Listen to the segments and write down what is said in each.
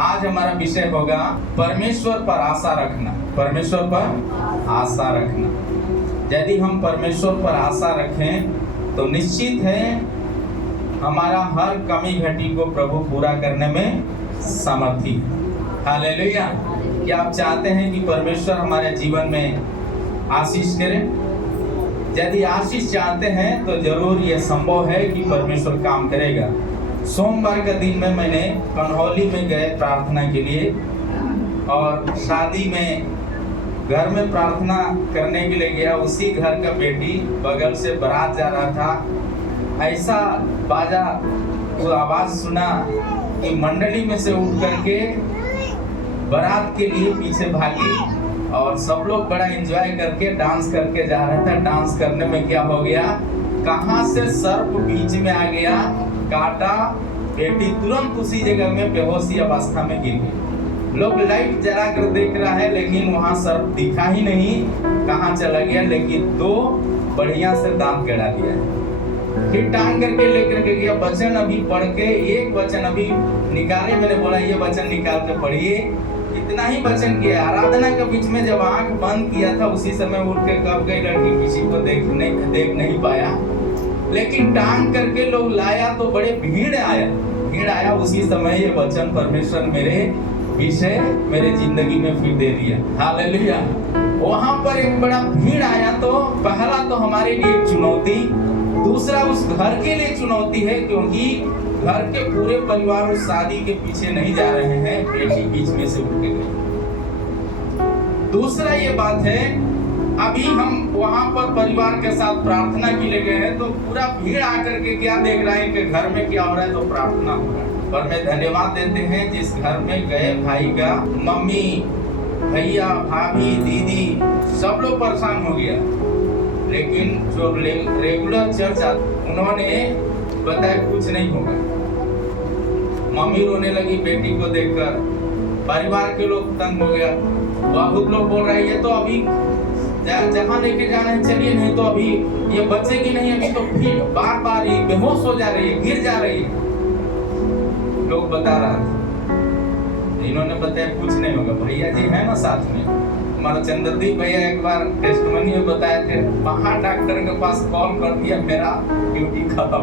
आज हमारा विषय होगा परमेश्वर पर आशा रखना। परमेश्वर पर आशा रखना। यदि हम परमेश्वर पर आशा रखें तो निश्चित है हमारा हर कमी घटी को प्रभु पूरा करने में समर्थी है। हालेलुया। क्या आप चाहते हैं कि परमेश्वर हमारे जीवन में आशीष करे? यदि आशीष चाहते हैं तो जरूर ये संभव है कि परमेश्वर काम करेगा। सोमवार का दिन में मैंने कन्हौली में गए प्रार्थना के लिए, और शादी में घर में प्रार्थना करने के लिए गया। उसी घर का बेटी बगल से बारात जा रहा था। ऐसा बाजा तो आवाज सुना कि मंडली में से उठ करके बारात के लिए पीछे भागी, और सब लोग बड़ा एंजॉय करके डांस करके जा रहा था। डांस करने में क्या हो गया, कहां से सर्प बीच में आ गया, काटा, बेटी तुरंत उसी जगह में बेहोशी अवस्था में गिर गई। लोग लाइट जला कर देख रहा है, लेकिन वहां सर्प दिखा ही नहीं, कहां चला गया। लेकिन दो बढ़िया से दांत गड़ा दिया। फिर टांग करके लेकर के गया। वचन अभी पढ़ के एक वचन अभी निकाले, मैंने बोला ये वचन निकाल के पढ़िए। इतना ही वचन किया। आराधना के बीच में जब आंख बंद किया था, उसी समय उठ के कब गई लड़की, किसी को देख नहीं पाया। लेकिन टांग करके लोग लाया तो बड़े भीड़ आया। उसी समय ये वचन परमेश्वर मेरे विषय मेरे जिंदगी में फिर दे दिया। हालेलुया। वहां पर एक बड़ा भीड़ आया, तो पहला तो हमारे लिए एक चुनौती, दूसरा उस घर के लिए चुनौती है, क्योंकि घर के पूरे परिवार उस शादी के पीछे नहीं जा रहे हैं, बेटी बीच में से उठ के गई। दूसरा ये बात है, अभी हम वहां पर परिवार के साथ प्रार्थना के लिए गए हैं, तो पूरा भीड़ आकर के क्या देख रहा है कि घर में क्या हो रहा है, तो प्रार्थना हो रहा है। पर मैं धन्यवाद देते हैं जिस घर में गए भाई का मम्मी, भैया, भाभी, दीदी सब लोग परेशान हो गया। लेकिन जो रेगुलर चर्च उन्होंने बताया कुछ नहीं होगा। मम्मी रोने लगी बेटी को देखकर, परिवार के लोग तंग हो गया। बहुत लोग बोल रहे हैं ये तो अभी जहाँ लेके जाना है चलिए, नहीं तो अभी ये बचेगी नहीं, अभी तो फिर बार बार ये बेहोश हो जा रही है, गिर जा रही है। लोग बता रहा था, इन्होंने बताया कुछ नहीं होगा। भैया जी है ना साथ में, हमारा चंद्रदीप भैया एक बार टेस्टमनी में बताए थे, वहां डॉक्टर के पास कॉल कर दिया, मेरा ड्यूटी खत्म।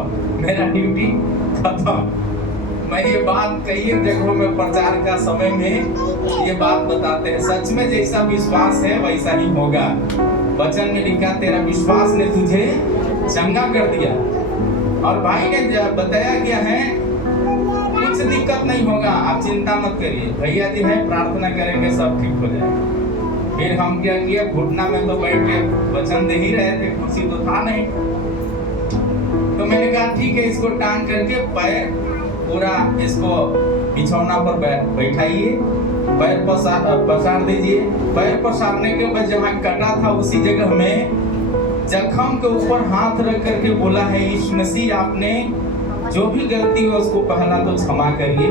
मैं ये बात कई जगहों में प्रचार का समय में ये बात बताते हैं। सच में जैसा विश्वास है वैसा ही होगा। वचन में लिखा तेरा विश्वास ने तुझे चंगा कर दिया। और भाई ने बताया गया है कुछ दिक्कत नहीं होगा, आप चिंता मत करिए, भैया जी है, प्रार्थना करेंगे सब ठीक हो जाएगा। फिर हम क्या किया, घुटना में तो बैठ के वचन दे ही रहे थे, कुर्सी तो था नहीं। तो मैंने कहा ठीक है, इसको टांग करके पैर पूरा इसको बिछौना पर बैठाइए, पैर पसार दीजिए। पैर पसारने के बाद जहाँ कटा था उसी जगह में जख्म के ऊपर हाथ रख करके बोला है, यीशु मसीह आपने जो भी गलती हो उसको पहला तो क्षमा करिए।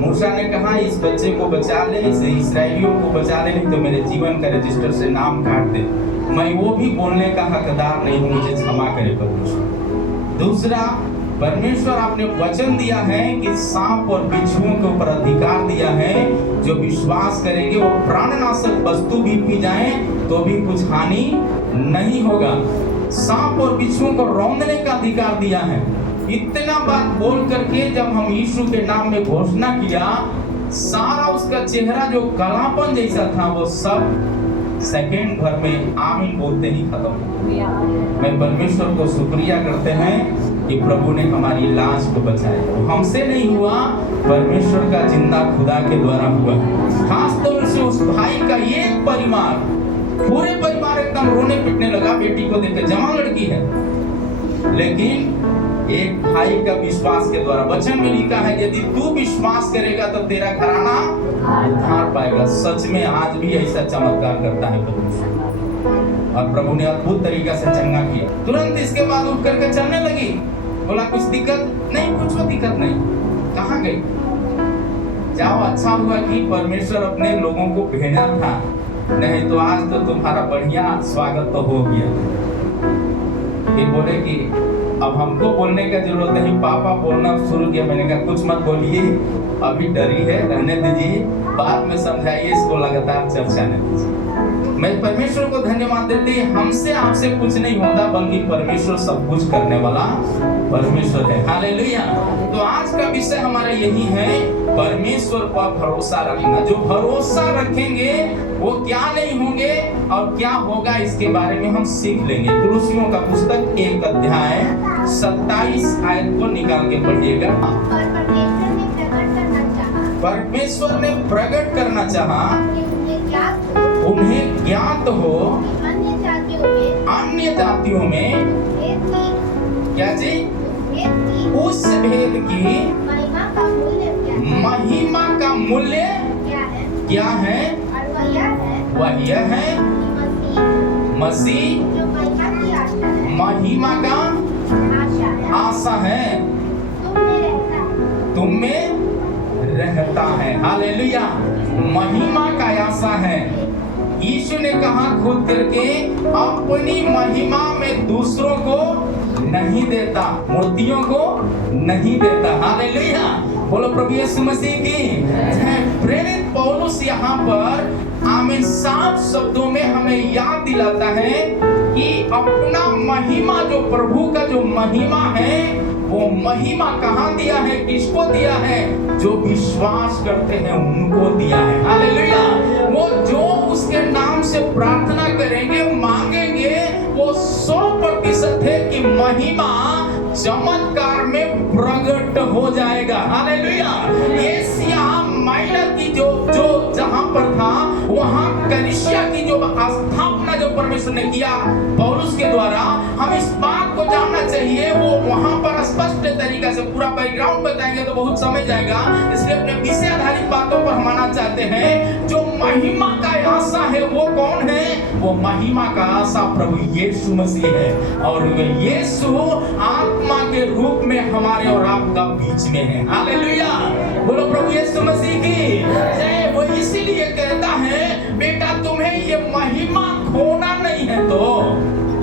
मूसा ने कहा इस बच्चे को बचा ले, इस इस्राएलियों को बचा ले, नहीं तो मेरे जीवन का रजिस्टर से नाम काट दे, मैं वो भी बोलने का हकदार नहीं हूँ, मुझे क्षमा करे परमेश्वर। दूसरा, परमेश्वर आपने वचन दिया है कि सांप और बिच्छुओं के ऊपर अधिकार दिया है, जो विश्वास करेंगे वो प्राणनाशक वस्तु भी पी जाए तो भी कुछ हानि नहीं होगा। सांप और बिच्छुओं को रौंदने का अधिकार दिया है। इतना बात बोल करके जब हम यीशु के नाम में घोषणा किया, सारा उसका चेहरा जो कालापन जैसा था वो सब सेकेंड भर में आमीन बोलते ही खत्म हो गया। मैं परमेश्वर को शुक्रिया करते हैं कि प्रभु ने हमारी लाश को बचाया। हमसे नहीं हुआ, परमेश्वर का जिंदा खुदा के द्वारा हुआ। खास तौर से उस भाई का ये परिवार, पूरे परिवार एकदम रोने पिटने लगा बेटी को देखकर। जवान लड़की है, लेकिन एक भाई का विश्वास के द्वारा, वचन में लिखा है यदि तू विश्वास करेगा तो तेरा घराना उद्धार पाएगा। सच में आज भी ऐसा चमत्कार करता है प्रभु, और प्रभु ने अद्भुत तरीका से चंगा किया। तुरंत इसके बाद उठ करके चलने लगी। बोला कुछ दिक्कत नहीं, कुछ दिक्कत नहीं। कहाँ गई? जाओ, अच्छा हुआ कि परमेश्वर अपने लोगों को भेजा था, नहीं तो आज तो तुम्हारा बढ़िया स्वागत तो हो गया। ये बोले कि अब हमको बोलने का जरूरत नहीं, पापा बोलना शुरू किया। मैंने कहा कुछ मत बोलिए, अभी डरी है, रहने दीजिए, बाद में समझाइए, इसको लगातार चर्चा नहीं दीजिए। मैं परमेश्वर को धन्यवाद देते हैं, हमसे आपसे कुछ नहीं होता, बल्कि परमेश्वर सब कुछ करने वाला परमेश्वर है। हालेलुया। तो आज का विषय हमारा यही है, परमेश्वर पर भरोसा रखना। जो भरोसा रखेंगे वो क्या नहीं होंगे और क्या होगा, इसके बारे में हम सीख लेंगे। तुलसियों का पुस्तक 1 अध्याय 27 आयत को निकाल के पढ़िएगा। परमेश्वर ने प्रकट करना चाहा, उन्हें ज्ञात हो अन्य जातियों में क्या चीज, उस भेद की महिमा का मूल्य क्या है। वह यह है मसीह महिमा का आशा है, तुम में रहता है। हालेलुया। महिमा का आशा है। यीशु ने कहा खुद करके, अपनी महिमा में दूसरों को नहीं देता, मूर्तियों को नहीं देता। हालेलुया। बोलो प्रभु यीशु मसीह की। प्रेरित पौलुस यहाँ पर आमीन साफ शब्दों में हमें याद दिलाता है कि अपना महिमा, जो प्रभु का जो महिमा है, वो महिमा कहाँ दिया है, किसको दिया है, जो विश्वास करते हैं उनको दिया है। हालेलुया। वो जो उसके नाम से प्रार्थना करेंगे, मांगेंगे, वो 100% है कि महिमा चमत्कार में प्रकट हो जाएगा। हालेलुया। एशिया माइनर की जो जहां पर था, वहां कलीसिया की जो स्थापना जो परमेश्वर ने किया पौलुस के द्वारा, हम इस बात को जानना चाहिए। वो वहां पर स्पष्ट तरीका से पूरा बैकग्राउंड बताएंगे तो बहुत समय जाएगा, इसलिए अपने विषय आधारित बातों पर हम आना चाहते हैं। जो महिमा का आशा है वो कौन है? वो महिमा का आशा प्रभु यीशु मसीह है, और यीशु आत्मा के रूप में हमारे और आपका बीच में है। हालेलुया। बोलो प्रभु यीशु मसीह की। वो इसीलिए कहता है, बेटा तुम्हें ये महिमा खोना नहीं है, तो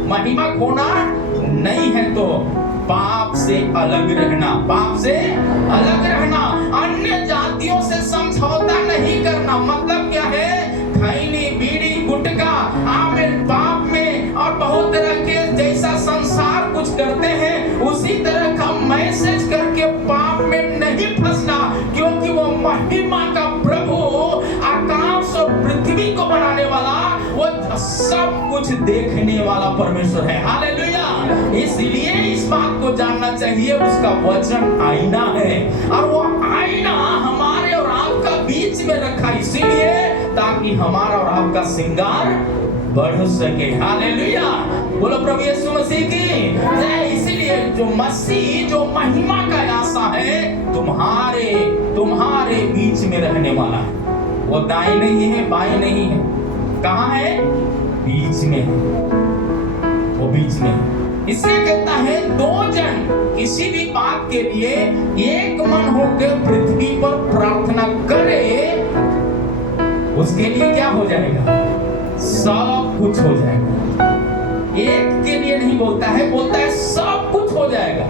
महिमा खोना नहीं है तो पाप से अलग रहना, पाप से अलग रहना, अन्य जातियों से समझौता नहीं करना। मतलब क्या है? खैनी, बीड़ी, गुटखा, आमिर पाप में और बहुत तरह के जैसा संसार कुछ करते हैं, उसी तरह का मैसेज करके पाप में नहीं फंसना, क्योंकि वो महिमा का प्रभु, आकाश और पृथ्वी को बनाने वाला, वो सब कुछ देखने वाला परमेश्वर है। हालेलुया। इसलिए इस बात को जानना चाहिए, उसका वचन आईना है, और वो आईना हमारे और आपका बीच में रखा इसीलिए ताकि हमारा और आपका श्रृंगार बढ़ सके। हालेलुया। बोलो प्रभु यीशु मसीह की जय। इसीलिए जो मसीह, जो महिमा का आशा है, तुम्हारे बीच में रहने वाला है। वो दाएं नहीं है, बाएं नहीं है, कहाँ है? बीच में है, वो बीच में है। इसलिए कहता है, 2 जन किसी भी बात के लिए एक मन होकर पृथ्वी पर प्रार्थना करे, उसके लिए क्या हो जाएगा? सब कुछ हो जाएगा। एक के लिए नहीं बोलता है, बोलता है सब कुछ हो जाएगा।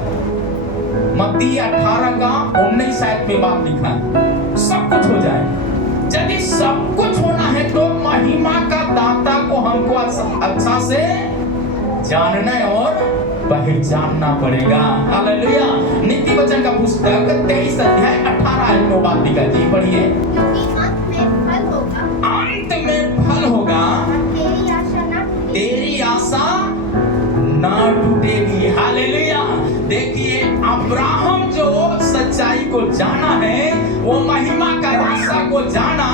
मत्ती 18 का 19 आयत में बात लिखा है, सब कुछ हो जाएगा। यदि सब कुछ होना है तो महिमा का दाता को हमको अच्छा से जानना और पहचानना पड़ेगा। हालेलुया। नीति वचन का पुस्तक 23 अध्याय 18 आयत में बात लिखा जी, पढ़िए। अंत में फल होगा, तेरी आशा ना टूटेगी। हालेलुया। देखिए, अब्राहम जो सच्चाई को जाना है, वो महिमा का आशा को जाना,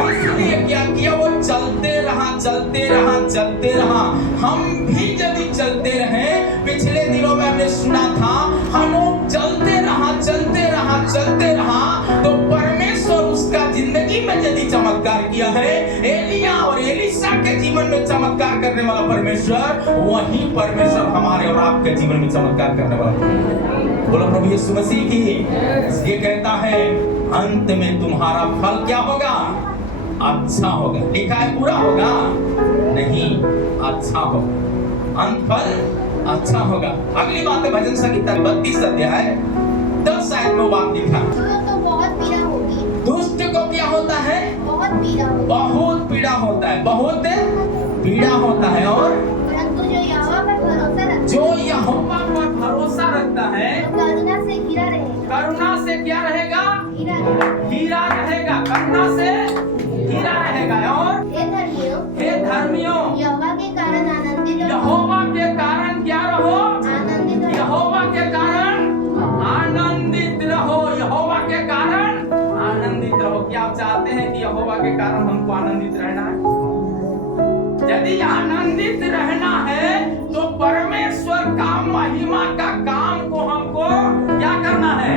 इसलिए क्या किया? वो चलते रहा, चलते रहा, चलते रहा। हम भी यदि चलते रहे, पिछले दिनों में हमने सुना था, हम चलते रहा, चलते रहा, चलते रहा, तो परमेश्वर उसका जिंदगी में यदि चमत्कार किया है, एलिया और एलिशा के जीवन में चमत्कार करने वाला परमेश्वर, वही परमेश्वर हमारे और आपके जीवन में चमत्कार करने वाला। बोलो प्रभु यीशु मसीह की। ये कहता है, अंत में तुम्हारा फल क्या होगा? अच्छा होगा। लिखा है पूरा होगा? नहीं, अच्छा होगा। अंत फल अच्छा होगा। अगली बात है भजन संहिता 32 अध्याय 10 आयत में बात लिखा, तो बहुत पीड़ा होगी। दुष्ट को क्या होता है? बहुत पीड़ा होगी। बहुत पीड़ा होता है, बहुत पीड़ा होता है। और परंतु जो यहोवा पर भरोसा रखता है, जो यहोवा पर भरोसा रखता है, करुणा से घिरा रहेगा। करुणा से क्या रहेगा? घिरा रहेगा। हीरा रहेगा, करुणा से हीरा रहेगा। और हे धर्मियों, यहोवा के कारण आनंदित रहो। यहोवा के कारण क्या रहो? आनंदित रहो। यहोवा के कारण आनंदित रहो। यहोवा के कारण आनंदित रहो। क्या आप चाहते हैं कि यहोवा के कारण हमको आनंदित रहना है? यदि आनंदित रहना है तो परमेश्वर का महिमा का काम को हमको क्या करना है?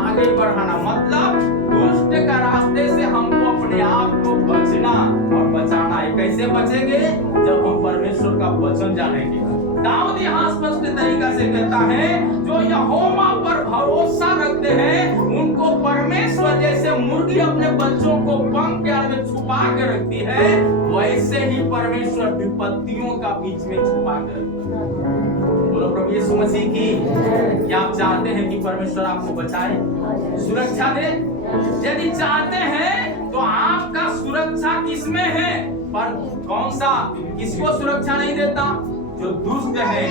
आगे बढ़ाना। मतलब दुष्ट का रास्ते से हमको अपने आप को बचना और बचाना है। कैसे बचेंगे? जब हम परमेश्वर का वचन जानेंगे। दाऊद यहाँ स्पष्ट तरीका से कहता है, जो यहोवा पर भरोसा रखते हैं उनको परमेश्वर जैसे मुर्गी अपने बच्चों को पंख के आड़ में छुपा के रखती है, वैसे ही परमेश्वर विपत्तियों का बीच में छुपा के रखता है। बोलो प्रभु यीशु मसीह की। क्या आप चाहते हैं कि परमेश्वर आपको बचाए, सुरक्षा दे? यदि चाहते हैं तो आपका सुरक्षा किसमें है? पर कौन सा? किसको सुरक्षा नहीं देता? जो दुष्ट है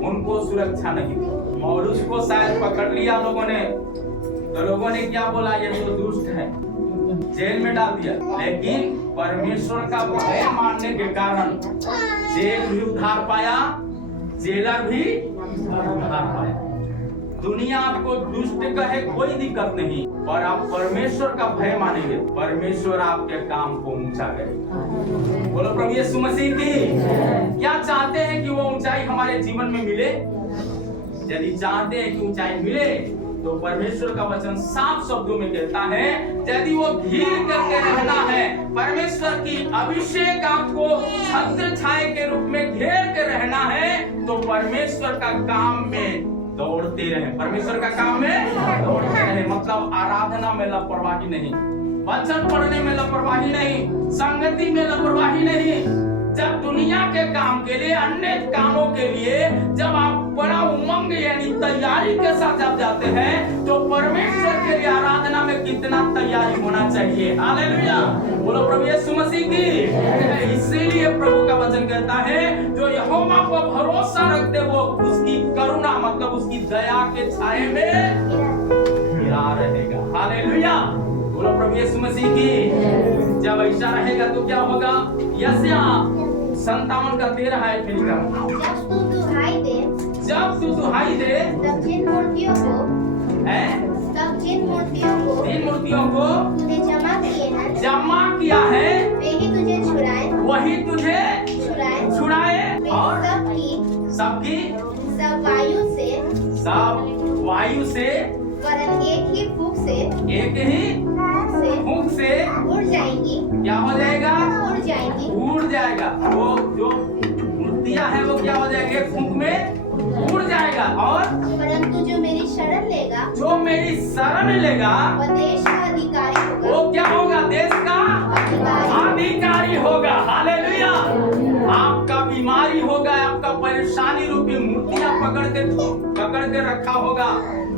उनको सुरक्षा नहीं दी। और उसको शायद पकड़ लिया लोगों ने, तो लोगों ने क्या बोला? ये तो दुष्ट है, जेल में डाल दिया। लेकिन परमेश्वर का भय मानने के कारण जेल भी उधार पाया, जेलर भी उधार पाया। दुनिया आपको दुष्ट कहे कोई दिक्कत नहीं, पर आप परमेश्वर का भय मानेंगे, परमेश्वर आपके काम को ऊंचा करेगा। बोलो प्रभु यीशु मसीह की। क्या चाहते हैं कि वो ऊंचाई हमारे जीवन में मिले? यदि चाहते हैं कि ऊंचाई मिले तो परमेश्वर का वचन साफ शब्दों में कहता है, यदि वो घिर करके रहना है, परमेश्वर की अभिषेक आपको छत्र छाया के रूप में घेर के रहना है, तो परमेश्वर का काम में दौड़ते रहे। परमेश्वर का काम में दौड़ते रहे। मतलब आराधना में लापरवाही नहीं, वचन पढ़ने में लापरवाही नहीं, संगति में लापरवाही नहीं। जब दुनिया के काम के लिए, अन्य कामों के लिए जब आप बड़ा उमंग यानी तैयारी के साथ आप जाते हैं, तो परमेश्वर के लिए आराधना में कितना तैयारी होना चाहिए। हालेलुया। बोलो प्रभु यीशु मसीह की। इसीलिए प्रभु का वचन कहता है, जो यहोवा पर भरोसा रखते वो उसकी करुणा मतलब उसकी दया के छाये में घिरा रहेगा। हालेलुया। बोलो प्रभु यीशु मसीह की। जब ऐसा रहेगा तो क्या होगा? यशाया 57 का 13 है फिर का, जब तू दुहाई दे तब जिन मूर्तियों को तूने जमा किया है वही तुझे छुड़ाए और सबकी सब वायु से वरन एक ही फूंक से उड़ जाएंगी। क्या हो जाएगा? उड़ जाएगा। वो जो मूर्तियां हैं वो क्या हो जाएंगे? फूंक में उड़ जाएगा। और परंतु जो मेरी शरण लेगा वो देश का अधिकारी होगा। वो क्या होगा? देश का अधिकारी होगा। हालेलुया। आपका बीमारी होगा, आपका परेशानी रूपी मूर्तियां पकड़ के रखा होगा,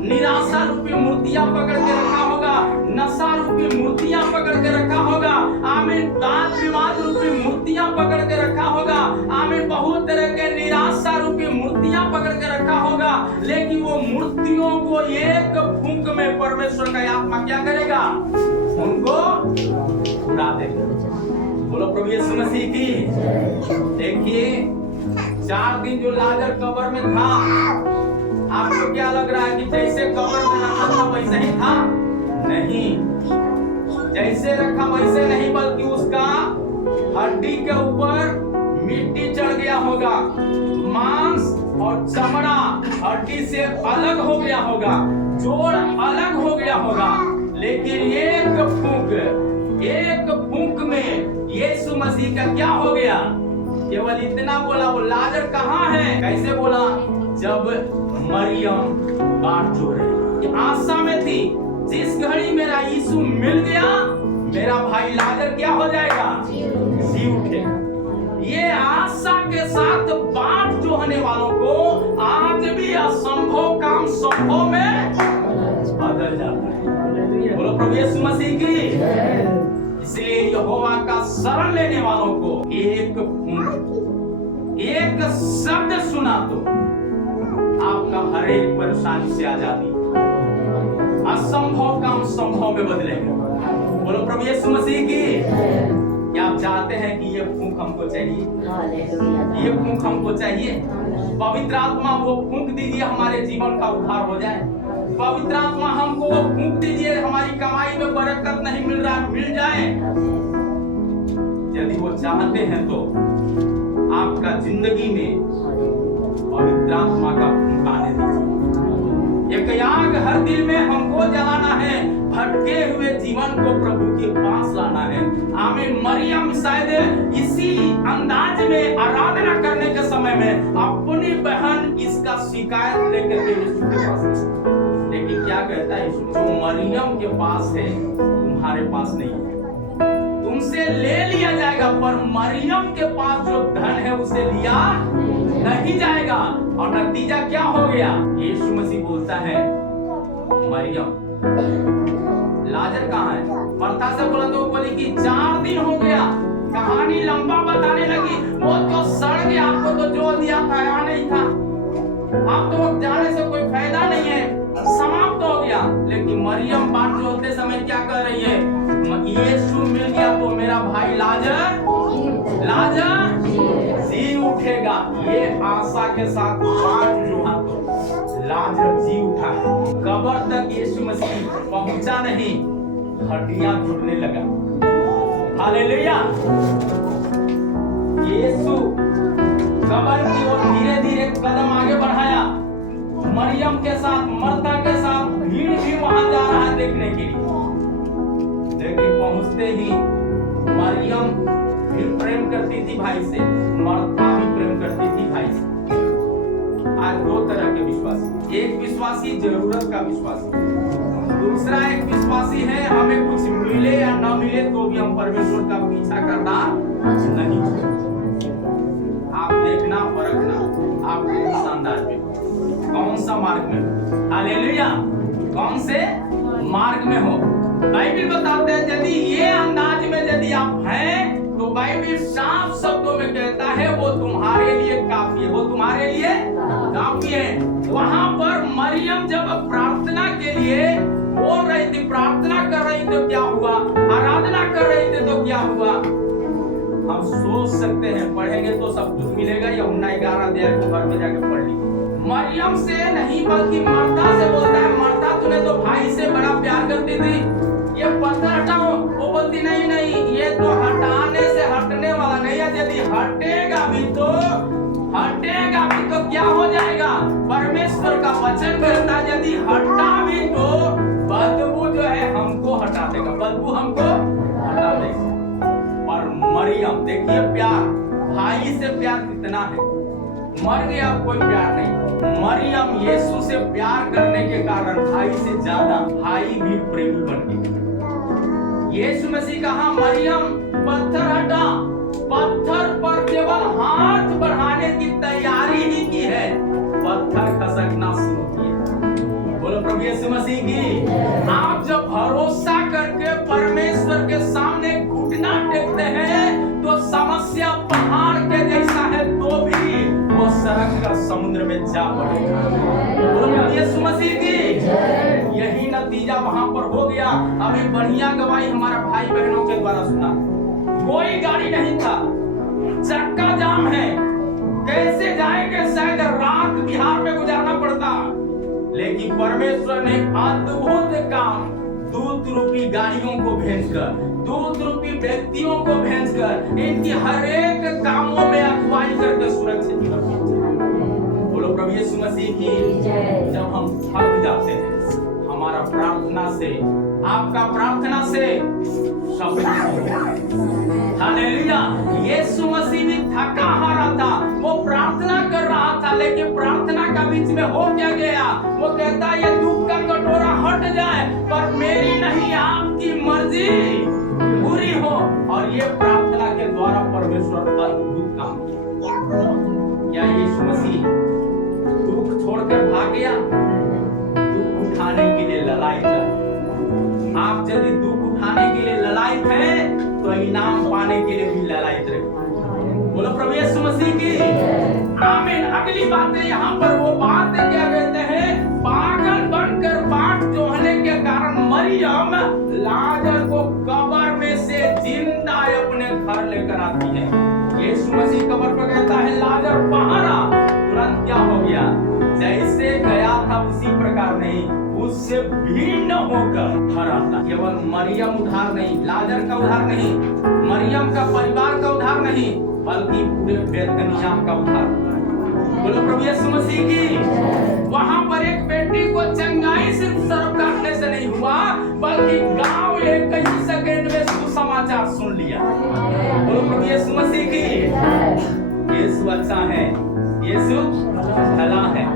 निराशा रूपी मूर्तियां पकड़ के रखा होगा, नशा रूपी मूर्तियां पकड़ के रखा होगा, आमीन, दांत विवाद रूपी मूर्तियां पकड़ के रखा होगा, आमीन, बहुत तरह के निराशा रूपी मूर्तियां पकड़ के रखा होगा। लेकिन वो मूर्तियों को एक फूंक में परमेश्वर का आत्मा क्या करेगा? उनको उड़ा देगा। बोलो प्रभु यीशु मसीह की। देखिए 4 दिन जो लाजर कब्र में था, आपको क्या लग रहा है कि जैसे कब्र में रखा था वैसे ही था? नहीं, जैसे रखा वैसे नहीं, बल्कि उसका हड्डी के ऊपर मिट्टी चढ़ गया होगा, मांस और चमड़ा हड्डी से अलग हो गया होगा, जोड़ अलग हो गया होगा। लेकिन एक फूंक में यीशु मसीह का क्या हो गया? केवल इतना बोला, वो लाजर कहाँ है? कैसे बोला? जब मरियम बाट जो रही आशा में थी, जिस घड़ी मेरा यीशु मिल गया, मेरा भाई लाजर क्या हो जाएगा? जी उठेगा। ये आशा के साथ बाट जोहने वालों को आज भी असंभव काम संभव में बदल जाता है। बोलो प्रभु यीशु मसीह की। इसलिए यहोवा का शरण लेने वालों को एक शब्द सुना तो आपका हर एक परेशानी से आजादी, असंभव काम संभव में बदलेगा। बोलो प्रभु यीशु मसीह की। क्या आप चाहते हैं कि ये फूंक हमको चाहिए? ये फूंक हमको चाहिए। पवित्र आत्मा वो फूंक दीजिए, हमारे जीवन का उद्धार हो जाए। पवित्र आत्मा हमको वो फूंक दीजिए, हमारी कमाई में बरकत नहीं मिल रहा, मिल जाए। यदि वो चाहते हैं तो आपका जिंदगी में पवित्र आत्मा का फूंक आने दीजिए। एक आग हर दिल में हमको जलाना है, भटके हुए जीवन को प्रभु के पास लाना है। आमीन। मरियम शायद इसी अंदाज में आराधना करने के समय में अपनी बहन इसका शिकायत लेकर के यीशु के पास गई। लेकिन क्या कहता है यीशु? जो मरियम के पास है तुम्हारे पास नहीं है, तुमसे ले लिया जाएगा, पर मरियम के पास जो धन है उसे लिया नहीं जाएगा। और नतीजा क्या हो गया? यीशु मसीह बोलता है, मरियम, लाजर कहाँ है? मर्था से बोला तो बोली कि 4 दिन हो गया। कहानी लंबा बताने लगी। वो तो सड़ गया, आपको तो जो दिया था यहाँ नहीं था, आप तो वो जाने से कोई फायदा नहीं है, समाप्त हो गया। लेकिन मरियम बात जो होते समय क्या कर रही है? यीशु मिल गया तो मेरा भाई लाजर जी उठेगा। ये आशा के साथ बात जो हाथों लाजर जी उठा। कब्र तक यीशु मसीह पहुंचा नहीं, हड्डियां टूटने लगा। हालेलुया। यीशु कब्र की ओर धीरे धीरे कदम आगे बढ़ाया। मरियम के साथ, मर्था के साथ भीड़ भी वहां जा रहा है देखने के लिए। लेकिन पहुंचते ही मरियम भी प्रेम करती थी भाई से, मर्था भी प्रेम करती थी भाई से। आज 2 तरह के विश्वासी, एक विश्वासी जरूरत का विश्वासी, दूसरा एक विश्वासी है हमें कुछ मिले या ना मिले तो भी हम परमेश्वर का पीछा करना नहीं। आप देखना, परखना आपके इस अंदाज में कौन सा मार्ग में हो। हालेलुया। कौन से मार्ग में हो? बाइबल बताते हैं यदि ये अंदाज में यदि आप हैं तो बाइबल साफ शब्दों में कहता है वो तुम्हारे लिए काफी है, वो तुम्हारे लिए काफी है। वहां पर मरियम जब प्रार्थना के लिए बोल रही थी, प्रार्थना कर रही थी, तो क्या हुआ? आराधना कर रही थी तो क्या हुआ? हम सोच सकते हैं पढ़ेंगे तो सब कुछ मिलेगा, या 11 अध्याय को घर में जाके पढ़ ली। मरियम से नहीं बल्कि मर्था से बोलता है, मर्था तूने तो भाई से बड़ा प्यार करती थी, ये पत्थर हटाओ। वो बोलती नहीं नहीं, ये तो हटाने से हटने वाला नहीं है, यदि हटेगा भी तो क्या हो जाएगा? परमेश्वर का वचन कहता है यदि हटा भी तो बदबू जो है हमको हटा देगा, बदबू हमको हटा देगा। और मरियम देखिए प्यार, भाई से प्यार कितना है। मर गया कोई प्यार नहीं, मरियम यीशु से प्यार करने के कारण भाई से ज्यादा भाई भी प्रेमी बन गए। यीशु मसीह कहा मरियम पत्थर हटा, पत्थर पर केवल हाथ बढ़ाने की तैयारी ही की है, पत्थर खसकना शुरू किया। बोलो प्रभु यीशु मसीह की। आप जब भरोसा करके परमेश्वर के सामने घुटना टेकते हैं तो समस्या पहाड़ के जैसा है तो भी वो सरक कर समुद्र में जा पड़ेगा। बोलो प्रभु यीशु मसीह की। यही नतीजा वहां पर हो गया। अभी बढ़िया गवाही हमारा भाई बहनों के द्वारा सुना। कोई गाड़ी नहीं था, चक्का जाम है, कैसे जाएंगे? शायद रात बिहार में गुजारना पड़ता, लेकिन परमेश्वर ने अद्भुत काम दूत रूपी गाड़ियों को भेजकर, दूत रूपी व्यक्तियों को भेजकर इनकी हर एक कामों में अगुवाई करके सुरक्षित रखा। बोलो प्रभु यीशु मसीह की। जब हम थक जाते हैं, हमारा प्रार्थना से, आपका प्रार्थना से सब हालेलुया। यीशु मसीह भी थका हारा था, वो प्रार्थना कर रहा था, लेकिन प्रार्थना का बीच में हो क्या गया? वो कहता है ये दुख का कटोरा हट जाए, पर मेरी नहीं आपकी मर्जी पूरी हो। और ये प्रार्थना के द्वारा परमेश्वर अद्भुत गया, दुख उठाने के लिए ललायत रहे। आप यदि दुख उठाने के लिए ललायत हैं तो इनाम पाने के लिए भी ललायत रहे। बोलो प्रभु यीशु मसीह की आमीन। अगली बात है, यहाँ पर वो बात है क्या कहते हैं, पागल बनकर बाट जोहने के कारण मरियम लाजर को कब्र में से जिंदा अपने घर लेकर आती है। यीशु मसीह कब्र पर कहता है लाजर बाहर आ, तुरंत क्या हो गया, जैसे गया था उसी प्रकार नहीं, उससे भिन्न होकर घर आता। केवल मरियम उद्धार नहीं, लाजर का उद्धार नहीं, मरियम का परिवार का उद्धार नहीं, बल्कि पूरे बेतनिया का उद्धार। बोलो प्रभु यीशु मसीह की। वहां पर एक बेटी को चंगाई सिर्फ सर्व करने से नहीं हुआ, बल्कि गांव एक ही सेकंड में सुसमाचार सुन लिया। बोलो प्रभु यीशु मसीह की। यीशु अच्छा है, यीशु भला है,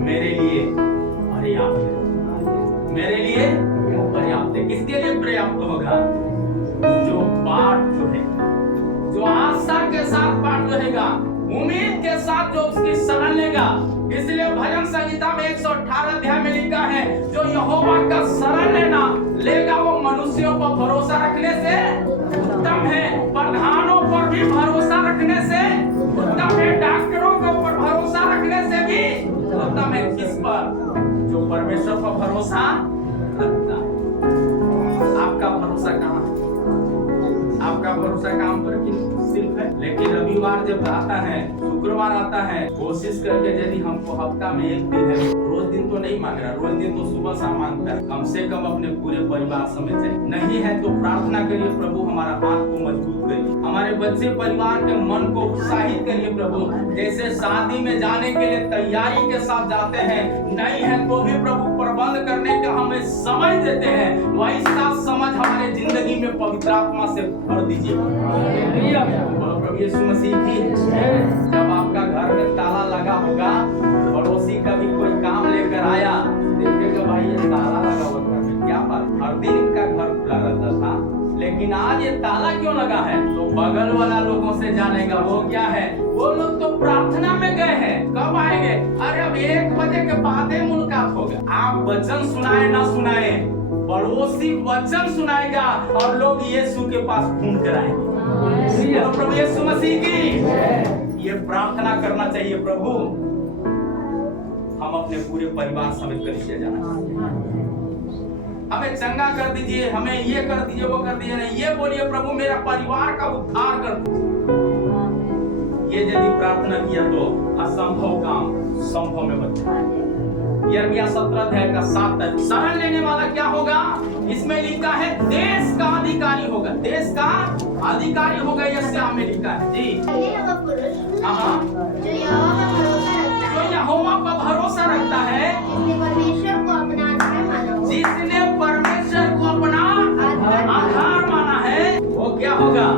मेरे लिए पर्याप्त है, मेरे लिए पर्याप्त है। किसके लिए पर्याप्त होगा? जो बाट जो है, जो आशा के साथ बाट रहेगा, उम्मीद के साथ जो उसकी शरण लेगा। इसलिए भजन संहिता में 118 अध्याय में लिखा है, जो यहोवा का शरण लेगा वो मनुष्यों पर भरोसा रखने से उत्तम है, प्रधानों पर भी भरोसा रखने से उत्तम है, डॉक्टरों के ऊपर भरोसा रखने से भी उत्तम है। किस पर? जो परमेश्वर पर भरोसा रखता है। आपका भरोसा कहाँ? आपका भरोसा काम पर सिर्फ है। लेकिन रविवार जब आता है, शुक्रवार आता है, कोशिश करके यदि हमको हफ्ता में एक दिन है, रोज दिन तो नहीं मांग रहा, रोज दिन तो सुबह शाम मांगता है, कम से कम अपने पूरे परिवार समेत जाए। नहीं है तो प्रार्थना करिए, प्रभु हमारा हाथ को मजबूत करिए, हमारे बच्चे परिवार के मन को उत्साहित करिए प्रभु। जैसे शादी में जाने के लिए तैयारी के साथ जाते हैं, नहीं है तो भी प्रभु प्रबंध करने का हमें समझ देते हैं, वैसा समझ हमारे जिंदगी में पवित्र आत्मा से भर दीजिए। प्रभु यीशु मसीह की। जब आपका घर में ताला लगा होगा, पड़ोसी कभी कोई काम लेकर आया, देखेगा भाई ये ताला लगा हुआ घर में, क्या बात, हर दिन इनका घर खुला रहता था, लेकिन आज ये ताला क्यों लगा है? तो बगल वाला लोगों से जानेगा वो क्या है। वो लोग तो प्रार्थना में गए हैं, कब आएंगे? अरे अब 1 बजे के बाद ही मुलाकात होगा। आप वचन सुनाए ना सुनाए, पड़ोसी वचन सुनाएगा और लोग यीशु के पास ढूंढ कर आएंगे। प्रभु यीशु मसीह की। ये प्रार्थना करना चाहिए, प्रभु हम अपने पूरे परिवार समेत कलीसिया जाना, हमें चंगा कर दीजिए, हमें ये कर दीजिए, वो कर दीजिए, नहीं ये बोलिए प्रभु मेरा परिवार का उद्धार कर दो। ये यदि प्रार्थना किया तो असंभव काम संभव में बदले। यिर्मयाह 17 अध्याय का 7 शरण लेने वाला क्या होगा? इसमें लिखा है देश का अधिकारी होगा, देश का अधिकारी होगा। यशायाह में लिखा है जी। जो यहोवा पर भरोसा रखता है, जिसने परमेश्वर को अपना आधार माना है, वो क्या होगा?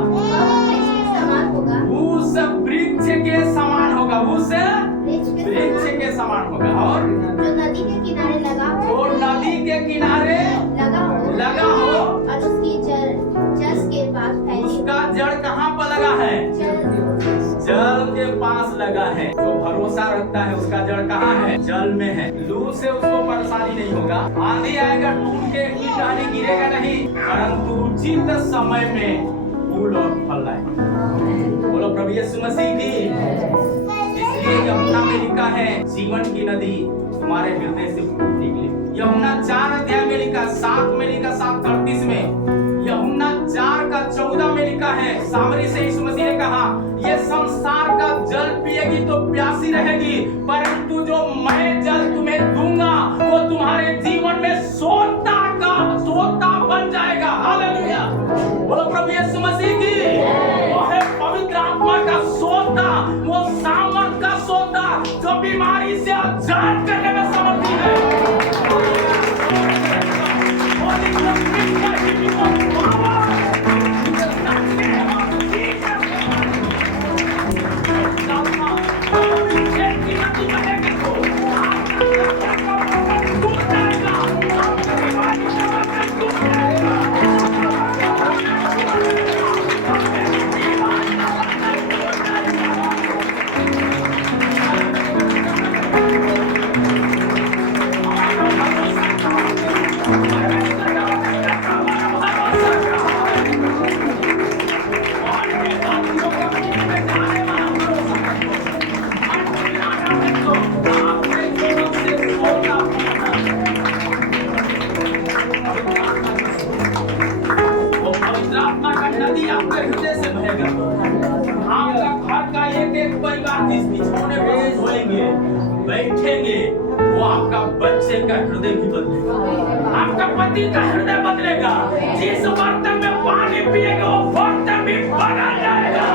उस वृक्ष के समान होगा, उस वृक्ष के समान होगा। और जो नदी के किनारे लगा हो, और नदी के किनारे लगा हो और उसकी जड़ के पास फैली। उसका जड़ कहाँ पर लगा है? जल के पास लगा है। जो भरोसा रखता है उसका जड़ कहाँ है? जल में है। लू से उसको परेशानी नहीं होगा, आंधी आएगा टूट के टहनी गिरेगा नहीं, परंतु उचित समय में फूल और फल लाएगा। बोलो प्रभु यीशु मसीह की। इसलिए यूहन्ना में लिखा है जीवन की नदी तुम्हारे हृदय से फूट निकले। यूहन्ना 4 अध्याय में लिखा, 7 में लिखा, 7:38 में। यूहन्ना 4 का 14 में लिखा है, सामरी से यीशु मसीह ने कहा ये संसार का जल पिएगी तो प्यासी रहेगी, परंतु जो मैं जल तुम्हें दूंगा वो तुम्हारे जीवन में सोता बन जाएगा। हालेलुया। बोलो प्रभु यीशु मसीह की। वो है पवित्र आत्मा का सोता, वो सामर्थ का सोता जो बीमारी से आजाद करने में समर्थी है। आपके हृदय से बहेगा। आपका घर का एक एक परिवार जिस बिछौने पे सोएंगे बैठेंगे, वो आपका बच्चे का हृदय भी बदलेगा, आपका पति का हृदय बदलेगा। जिस बर्तन में पानी पिएगा वो बर्तन भी बदल जाएगा।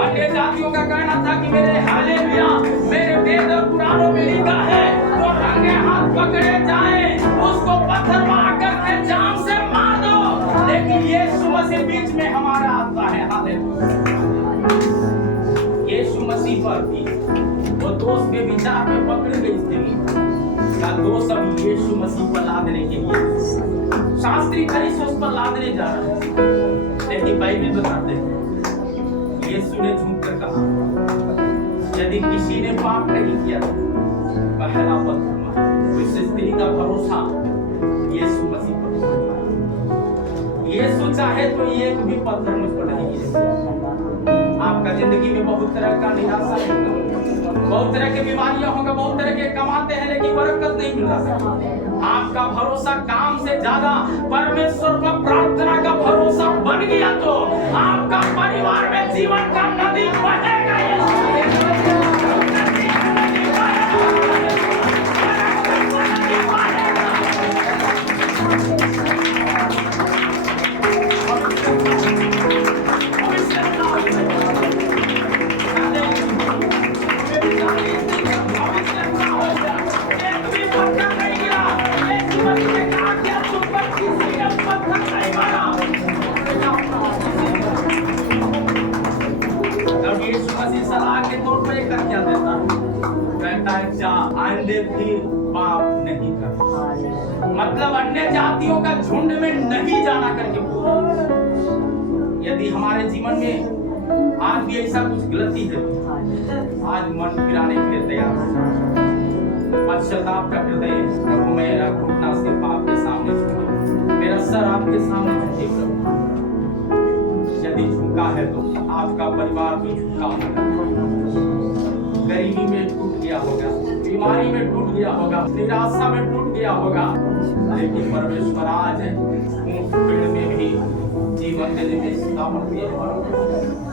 अन्य जातियों का कहना था कि मेरे हालेलुया मेरे वेद और पुराणों में लिखा है वो रंगे हाथ पकड़े जाए, उसको पत्थर मारकर के जान से मार दो। लेकिन यीशु मसीह बीच में हमारा आता है। हालेलुया। यीशु मसीह पर भी वो दोष के विचार में पकड़ी गई स्त्री का दोष अब यीशु मसीह पर लादने के लिए शास्त्री फरीसी उस पर लादने जा रहे हैं। लेकिन बाइबल बताते हैं यीशु ने झूठकर कहा यदि किसी ने पाप नहीं किया पहला पत्थर मारो। उस स्त्री का भरोसा यीशु मसीह पर। यीशु चाहे तो एक भी पत्थर मुझ पर नहीं गिरेगा। आपका जिंदगी में बहुत तरह का निराशा होगा, बहुत तरह की बीमारियां होगा, बहुत तरह के कमाते हैं लेकिन बरकत नहीं मिल रहा। आपका भरोसा काम से ज्यादा परमेश्वर पर प्रार्थना का भरोसा बन गया तो आपका परिवार में जीवन का नदी बहेगा। मतलब अन्य जातियों का झुंड में नहीं जाना करके बोल। यदि हमारे जीवन में आज भी ऐसा कुछ गलती है आज मन फिराने के लिए तैयार है। पश्चाताप का हृदय प्रभु मेरा घुटना से पाप के सामने झुके, मेरा सर आपके सामने झुके प्रभु। यदि झुका है तो आपका परिवार भी झुका होगा, गरीबी में टूट गया होगा, बीमारी में टूट गया होगा, निराशा में टूट गया होगा। लेकिन परमेश्वर आज ऊंट पेड़ में भी जीवन देने में सामर्थ्य है।